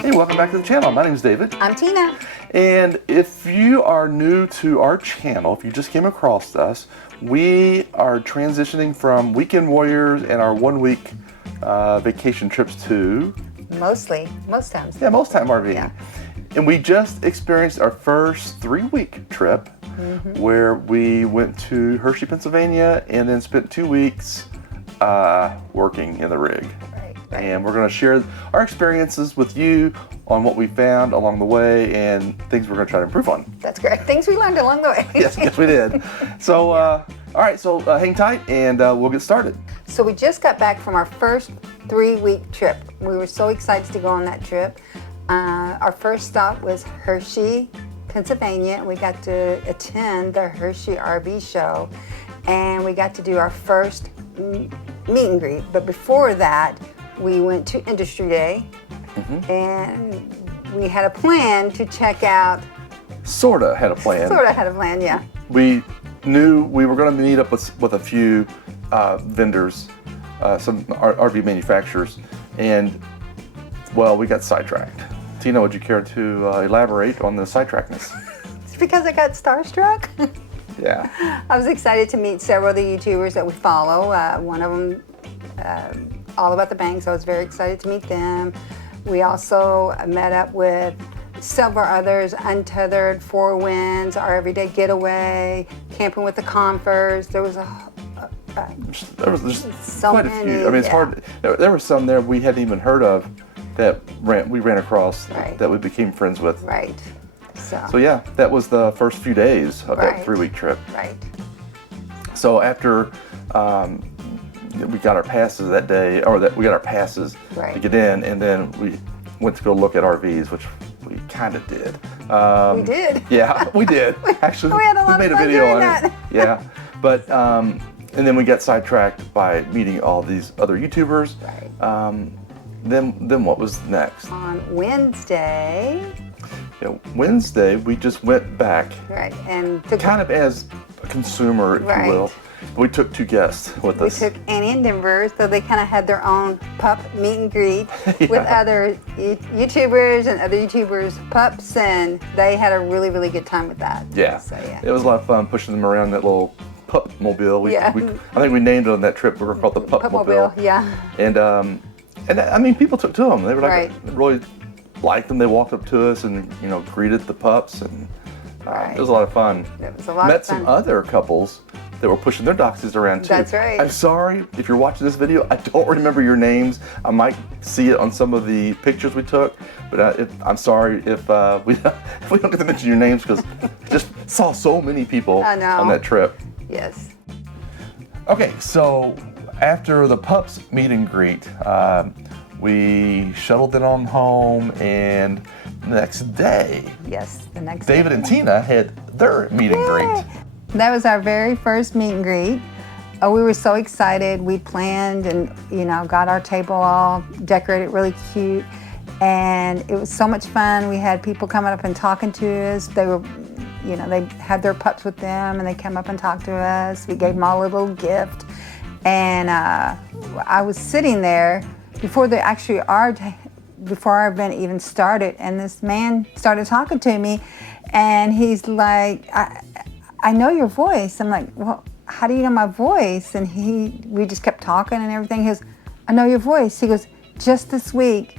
Hey, welcome back to the channel. My name is David. I'm Tina. And if you are new to our channel, if you just came across us, we are transitioning from weekend warriors and our 1 week vacation trips to... most times. Yeah, most time RV. Yeah. And we just experienced our first 3-week trip where we went to Hershey, Pennsylvania, and then spent 2 weeks working in the rig. Right. And we're going to share our experiences with you on what we found along the way and things we're going to try to improve on. That's great. Things we learned along the way. Yes, we did. So, all right, so hang tight and we'll get started. So we just got back from our first 3-week trip. We were so excited to go on that trip. Our first stop was Hershey, Pennsylvania, and we got to attend the Hershey RV Show, and we got to do our first meet and greet. But before that, we went to Industry Day, and we had a plan to check out. Sorta had a plan. Sorta had a plan, yeah. We knew we were going to meet up with a few vendors, some RV manufacturers, and well, we got sidetracked. Tina, would you care to elaborate on the sidetrackedness? It's because I got starstruck. Yeah. I was excited to meet several of the YouTubers that we follow. One of them, All About the Banks, I was very excited to meet them. We also met up with several others, Untethered, Four Winds, Our Everyday Getaway, Camping with the Comforts. There was There was just so quite a many, few. I mean, it's yeah. hard. There were some there we hadn't even heard of that we ran across Right. that we became friends with. right. So yeah, that was the first few days of that Right. 3-week trip. Right. So after we got our passes that day, or that we got our passes Right. to get in, and then we went to go look at RVs, which we kind of did. We did. Yeah, we did. Actually, We had a lot made of a fun video doing on that. it. Yeah, but and then we got sidetracked by meeting all these other YouTubers. Right. Then what was next? On Wednesday, Wednesday we just went back, right, and took kind of as a consumer, if Right. you will. We took 2 guests with We us. took Annie and Denver, so they kind of had their own pup meet and greet with other YouTubers and other YouTubers' pups, and they had a really, really good time with that. Yeah. So, yeah. It was a lot of fun pushing them around that little pup mobile. Yeah. I think we named it on that trip. We were called the pup mobile. Yeah. And I mean, people took to them. They were like, Right. really liked them. They walked up to us and greeted the pups, and Right. it was a lot of fun. It was a lot Met of fun. some other couples that were pushing their dachshunds around too. That's right. I'm sorry if you're watching this video. I don't remember your names. I might see it on some of the pictures we took, but I'm sorry if we don't get to mention your names, because just saw so many people I know. on that trip. Yes. Okay, so after the pups meet and greet, we shuttled it on home, and the next day, Yes. The next David day. and Tina had their meet and greet. That was our very first meet and greet. We were so excited. We planned and, got our table all decorated really cute. And it was so much fun. We had people coming up and talking to us. They were, they had their pups with them, and they came up and talked to us. We gave them all a little gift. And I was sitting there before our event even started, and this man started talking to me, and he's like, I know your voice. I'm like, well, how do you know my voice? And we just kept talking and everything. He goes, I know your voice. He goes, just this week,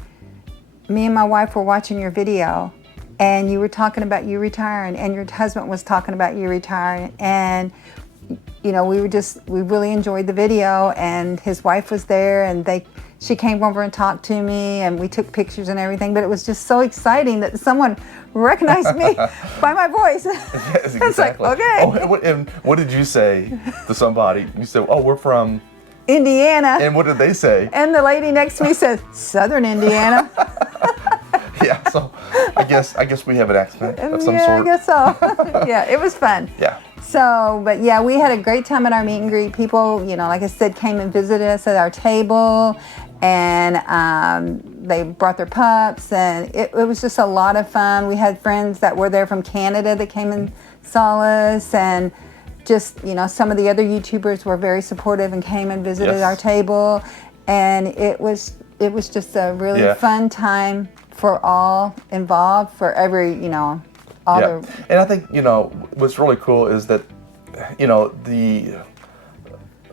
me and my wife were watching your video, and you were talking about you retiring, and your husband was talking about you retiring, and we really enjoyed the video, and his wife was there, and she came over and talked to me, and we took pictures and everything, but it was just so exciting that someone recognized me by my voice. Yes, It's like, exactly. okay. Oh, and what did you say to somebody? You said, oh, we're from Indiana. And what did they say? And the lady next to me said, Southern Indiana. Yeah, so I guess we have an accent of some yeah, sort. I guess so. Yeah, it was fun. Yeah. So, but yeah, we had a great time at our meet and greet. People, like I said, came and visited us at our table, and they brought their pups, and it was just a lot of fun. We had friends that were there from Canada that came and saw us, and just, some of the other YouTubers were very supportive and came and visited Yes. our table, and it was just a really fun time for all involved, for every, all Yeah. And I think, what's really cool is that,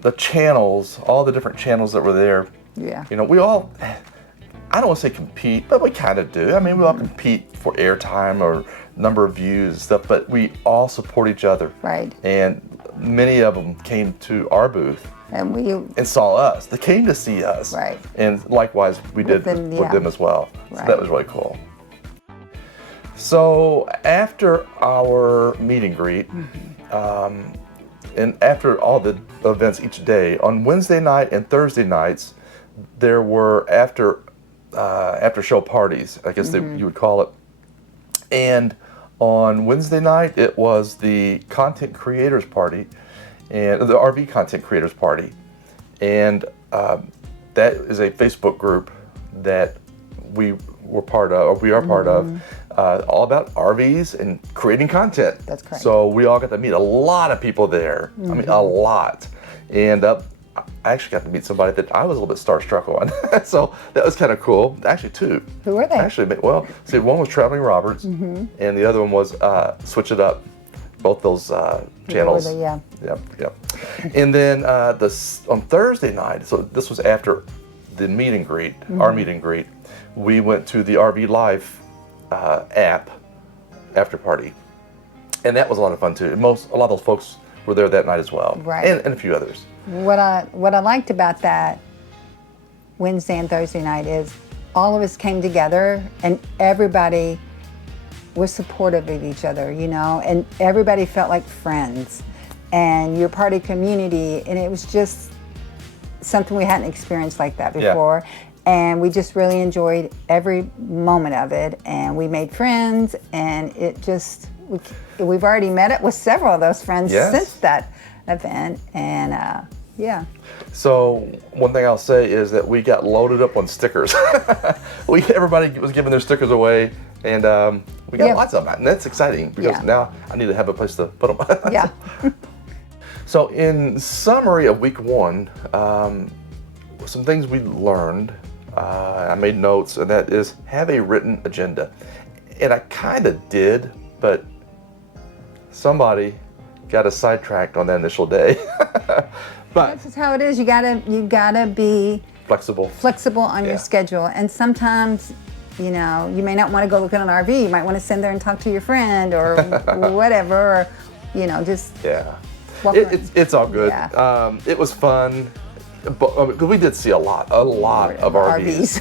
the channels, all the different channels that were there, Yeah. we all, I don't want to say compete, but we kind of do. I mean, we all compete for airtime or number of views and stuff, but we all support each other. Right. And many of them came to our booth And saw us. They came to see us. Right. And likewise, we did with them as well. Right. So that was really cool. So after our meet and greet, and after all the events each day, on Wednesday night and Thursday nights, there were after show parties, I guess you would call it. And on Wednesday night, it was the content creators party, and the RV content creators party. And that is a Facebook group that we were part of, or we are part of, all about RVs and creating content. That's correct. So we all got to meet a lot of people there. I mean, a lot. And I actually got to meet somebody that I was a little bit starstruck on. So that was kind of cool. Actually, two. Who were they? Actually, well, see, one was Traveling Roberts, and the other one was Switch It Up. Both those channels. Yeah. Yep. And then on Thursday night, so this was after the meet and greet, our meet and greet, we went to the RV Life app after party, and that was a lot of fun too. A lot of those folks were there that night as well, Right. and a few others. What I liked about that Wednesday and Thursday night is all of us came together and everybody was supportive of each other, and everybody felt like friends, and you're part of community, and it was just something we hadn't experienced like that before. Yeah. And we just really enjoyed every moment of it, and we made friends, and it just, we've already met up with several of those friends since that event, and yeah. So one thing I'll say is that we got loaded up on stickers. Everybody was giving their stickers away, and we got lots of them, and that's exciting because now I need to have a place to put them. Yeah. So in summary of week one, some things we learned, I made notes, and that is have a written agenda. And I kind of did, but somebody got us sidetracked on that initial day. But That's just how it is. You gotta be flexible on your schedule, and sometimes you may not want to go look at an RV. You might want to send there and talk to your friend or whatever, or just walk around. It's all good. Yeah. It was fun, but we did see a lot of RVs.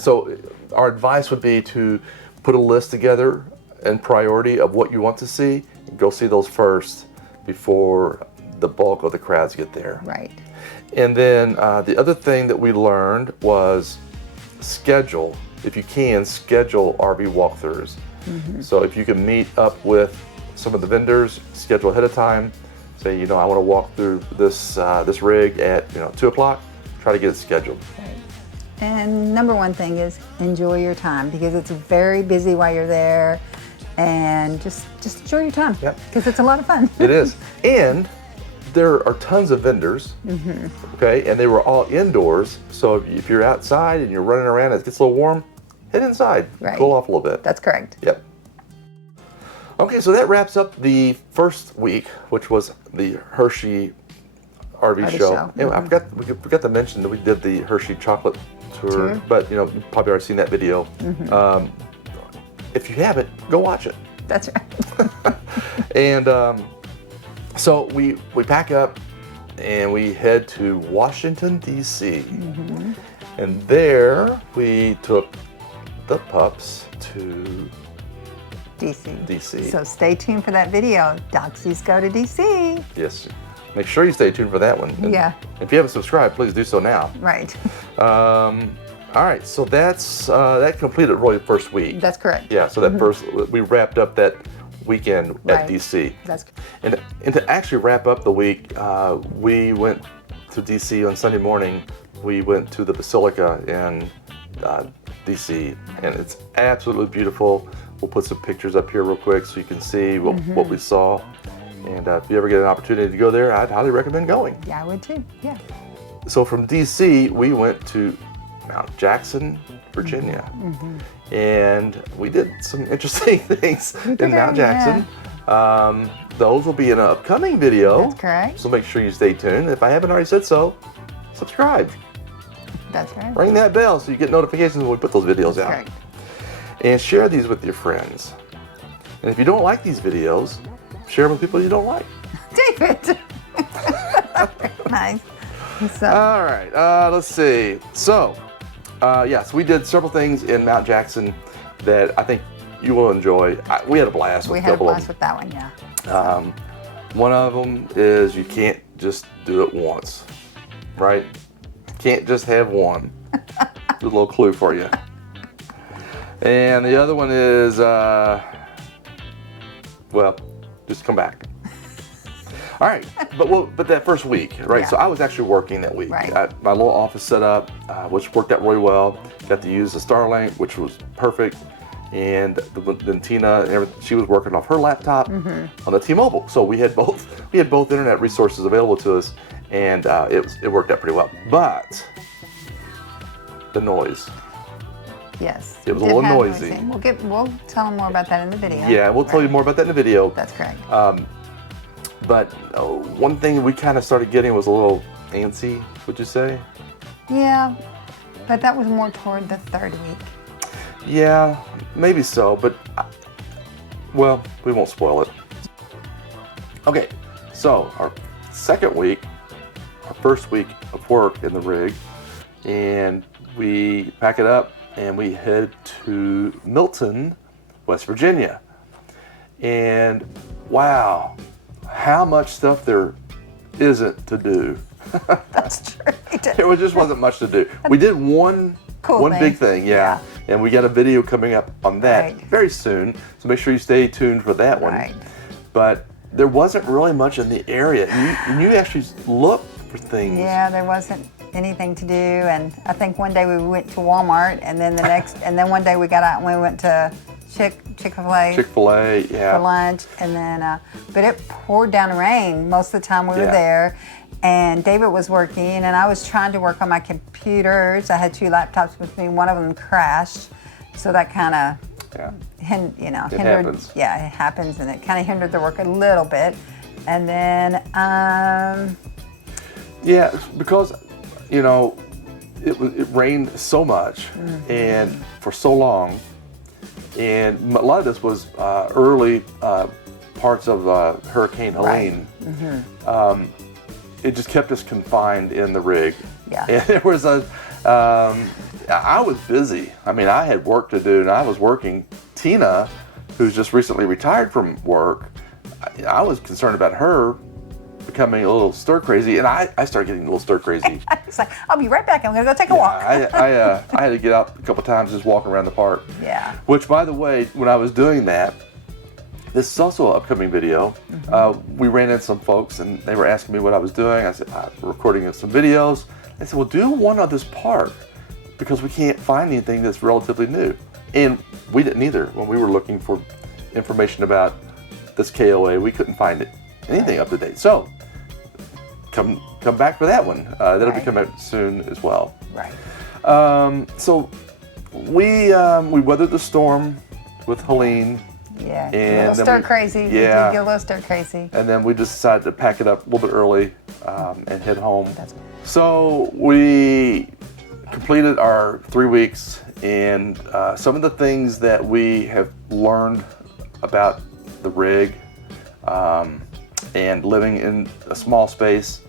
So our advice would be to put a list together and priority of what you want to see. Go see those first before the bulk of the crowds get there. Right. And then the other thing that we learned was schedule. If you can, schedule RV walkthroughs. So if you can meet up with some of the vendors, schedule ahead of time. Say, I want to walk through this rig at 2 o'clock. Try to get it scheduled. Right. And number one thing is enjoy your time, because it's very busy while you're there, and just enjoy your time. Yep. Because it's a lot of fun. It is. And there are tons of vendors, okay, and they were all indoors. So if you're outside and you're running around and it gets a little warm, head inside, cool off a little bit. That's correct. Yep. Okay, so that wraps up the first week, which was the Hershey RV Show. And I forgot to mention that we did the Hershey chocolate tour, but you've probably already seen that video. If you haven't, go watch it. That's right. And so we pack up and we head to Washington, D.C. And there we took the pups to DC. So stay tuned for that video. Doxies go to DC. Yes. Make sure you stay tuned for that one. And if you haven't subscribed, please do so now. Right. All right. So that completed really the first week. That's correct. Yeah. So that first, we wrapped up that weekend at DC. That's and to actually wrap up the week, we went to DC on Sunday morning. We went to the Basilica in DC, and it's absolutely beautiful. We'll put some pictures up here real quick so you can see what we saw. And if you ever get an opportunity to go there, I'd highly recommend going. Yeah, I would too. Yeah. So from DC, we went to Mount Jackson, Virginia. And we did some interesting things in Mount Jackson. Those will be in an upcoming video. That's correct. So make sure you stay tuned. If I haven't already said so, subscribe. That's right. Ring that bell so you get notifications when we put those videos out. Correct. And share these with your friends. And if you don't like these videos, share them with people you don't like. David. Nice. So, All right, let's see. So, yes, we did several things in Mount Jackson that I think you will enjoy. We had a blast with we a had a couple of blast with that one, yeah. them. One of them is you can't just do it once, right? Can't just have one. Just a little clue for you. And the other one is, well, just come back. All right, but that first week, right? Yeah. So I was actually working that week. Right. Got my little office set up, which worked out really well. Got to use the Starlink, which was perfect. And then Tina, and everything, she was working off her laptop on the T-Mobile. So we had both internet resources available to us, and it worked out pretty well. But the noise. Yes. It was a did little have noisy. We'll tell them more about that in the video. Yeah, we'll tell you more about that in the video. That's correct. But one thing we kind of started getting was a little antsy, would you say? Yeah, but that was more toward the third week. Yeah, maybe so, but well, we won't spoil it. Okay, so our second week, our first week of work in the rig, and we pack it up and we head to Milton, West Virginia. And wow, how much stuff there isn't to do. That's true. There just wasn't much to do. We did one big thing, yeah. And we got a video coming up on that very soon. So make sure you stay tuned for that one. Right. But there wasn't really much in the area. And you actually looked for things. Yeah, there wasn't anything to do. And I think one day we went to Walmart, and then and then one day we got out and we went to Chick-fil-A. Chick-fil-A, yeah. For lunch, and then, but it poured down rain most of the time we were there. And David was working, and I was trying to work on my computers. I had two laptops with me. One of them crashed, so that kind of, hindered. Happens. Yeah, it happens, and it kind of hindered the work a little bit. And then, yeah, because it rained so much and for so long, and a lot of this was early parts of Hurricane Helene. Right. It just kept us confined in the rig. Yeah. And there was I was busy. I mean, I had work to do, and I was working. Tina, who's just recently retired from work, I was concerned about her becoming a little stir crazy, and I started getting a little stir crazy. It's like, I'll be right back. I'm gonna go take a walk. I had to get out a couple times, just walking around the park. Yeah. Which, by the way, when I was doing that, this is also an upcoming video. We ran into some folks, and they were asking me what I was doing. I said, I'm recording some videos. They said, well, do one of this park, because we can't find anything that's relatively new. And we didn't either. When we were looking for information about this KOA, we couldn't find anything up to date. So come back for that one. That'll be coming out soon as well. Right. So we weathered the storm with Helene. Yeah, and a little stir crazy. Yeah. We did get a little stir crazy. And then we just decided to pack it up a little bit early and head home. So we completed our 3 weeks, and some of the things that we have learned about the rig and living in a small space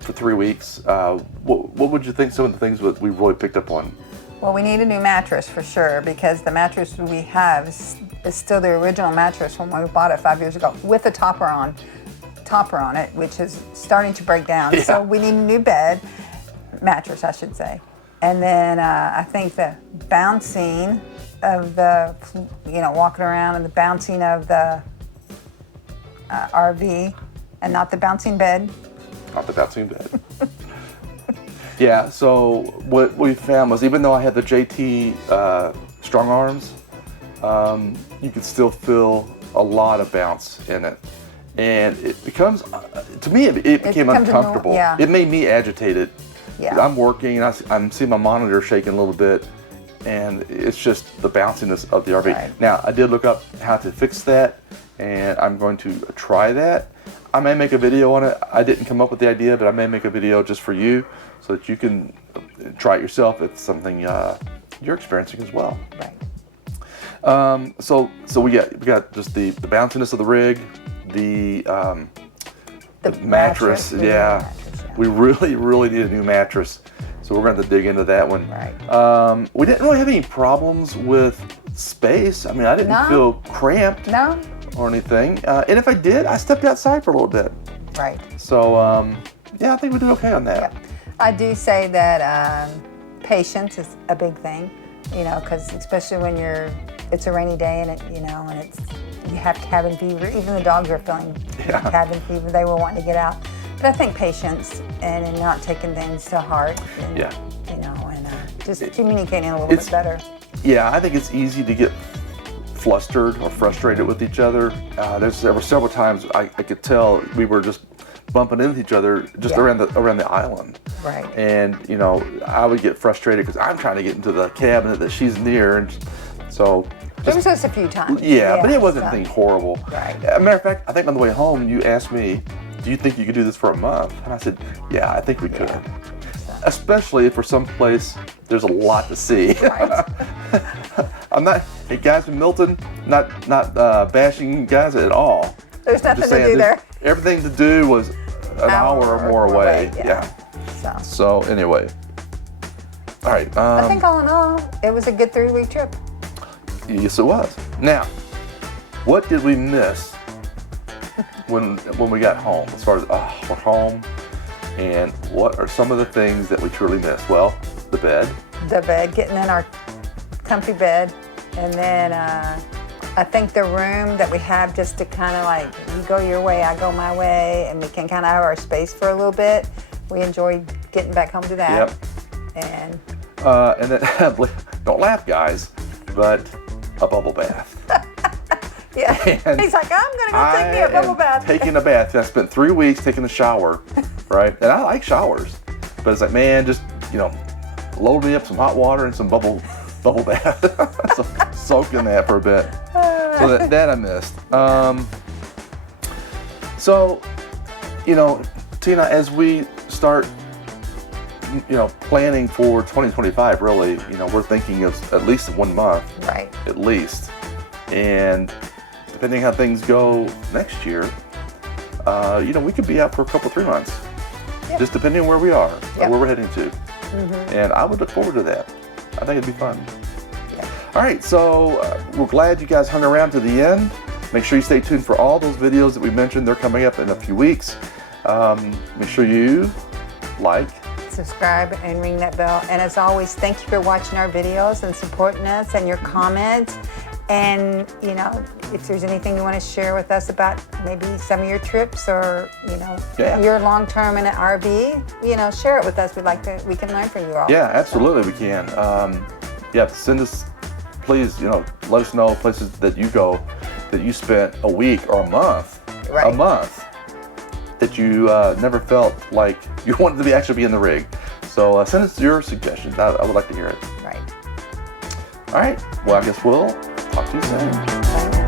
for 3 weeks, what would you think some of the things that we really picked up on? Well, we need a new mattress for sure, because the mattress we have is still the original mattress from when we bought it 5 years ago, with a topper on it, which is starting to break down. Yeah. So we need a new mattress, I should say. And then I think the bouncing of the, walking around, and the bouncing of the RV, and not the bouncing bed. Not the bouncing bed. Yeah, so what we found was, even though I had the JT strong arms, you could still feel a lot of bounce in it. And it becomes, to me, it became uncomfortable. Yeah. It made me agitated Yeah. I'm working and I'm seeing my monitor shaking a little bit, and it's just the bounciness of the RV. Right. Now, I did look up how to fix that, and I'm going to try that. I may make a video on it. I didn't come up with the idea, but I may make a video just for you so that you can try it yourself if it's something you're experiencing as well. Right. So we got just the bounciness of the rig, the mattress. The Yeah. mattress, yeah. We really need a new mattress, so we're going to dig into that one. Right. We didn't really have any problems with space. I mean, I didn't feel cramped No. or anything. And if I did, I stepped outside for a little bit. Right. So yeah, I think we did okay on that. Yep. I do say that patience is a big thing, you know, because especially when it's a rainy day and you have cabin fever. Even the dogs are feeling cabin fever. They were wanting to get out. But I think patience and not taking things to heart. And, Yeah. You know, and just communicating a little bit better. Yeah, I think it's easy to get flustered or frustrated with each other. There were several times I could tell we were just bumping into each other just around the island. Right. And you know, I would get frustrated because I'm trying to get into the cabinet that she's near, and so. It was just a few times. Yeah, but it wasn't anything horrible. Right. As a matter of fact, I think on the way home you asked me, "Do you think you could do this for a month?" And I said, "Yeah, I think we could." Especially if we're someplace there's a lot to see. Right. I'm not, hey guys in Milton, not bashing you guys at all. There's nothing to do there. Everything to do was an hour or more away. Yeah. So anyway, all right. I think all in all, it was a good 3-week trip. Yes, it was. Now, what did we miss when we got home? As far as we're home, and what are some of the things that we truly missed? Well, the bed. The bed, getting in our comfy bed, and then I think the room that we have just to kind of like, you go your way, I go my way, and we can kind of have our space for a little bit. We enjoyed getting back home to that. Yep. And then, don't laugh, guys, but a bubble bath. yeah, And he's like, I'm gonna go take me a bubble bath. Taking a bath. I spent 3 weeks taking a shower, right? And I like showers, but it's like, man, just load me up some hot water and some bubble bath. So, soak in that for a bit. So that I missed. So, Tina, as we start, planning for 2025, really, we're thinking of at least 1 month. Right. At least. And depending how things go next year, we could be out for a couple, 3 months. Yep. Just depending on where we are, Yep. or where we're heading to. Mm-hmm. And I would look forward to that. I think it'd be fun. Yeah. All right, so we're glad you guys hung around to the end. Make sure you stay tuned for all those videos that we mentioned. They're coming up in a few weeks. Make sure you like, subscribe, and ring that bell. And as always, thank you for watching our videos and supporting us and your comments. And, if there's anything you want to share with us about maybe some of your trips or, your long-term in an RV, share it with us. We can learn from you all. Yeah, absolutely, we can. Send us, please, let us know places that you go that you spent a week or a month, that you never felt like you wanted to actually be in the rig. So send us your suggestions. I would like to hear it. Right. All right. Well, I guess we'll talk to you soon. Bye.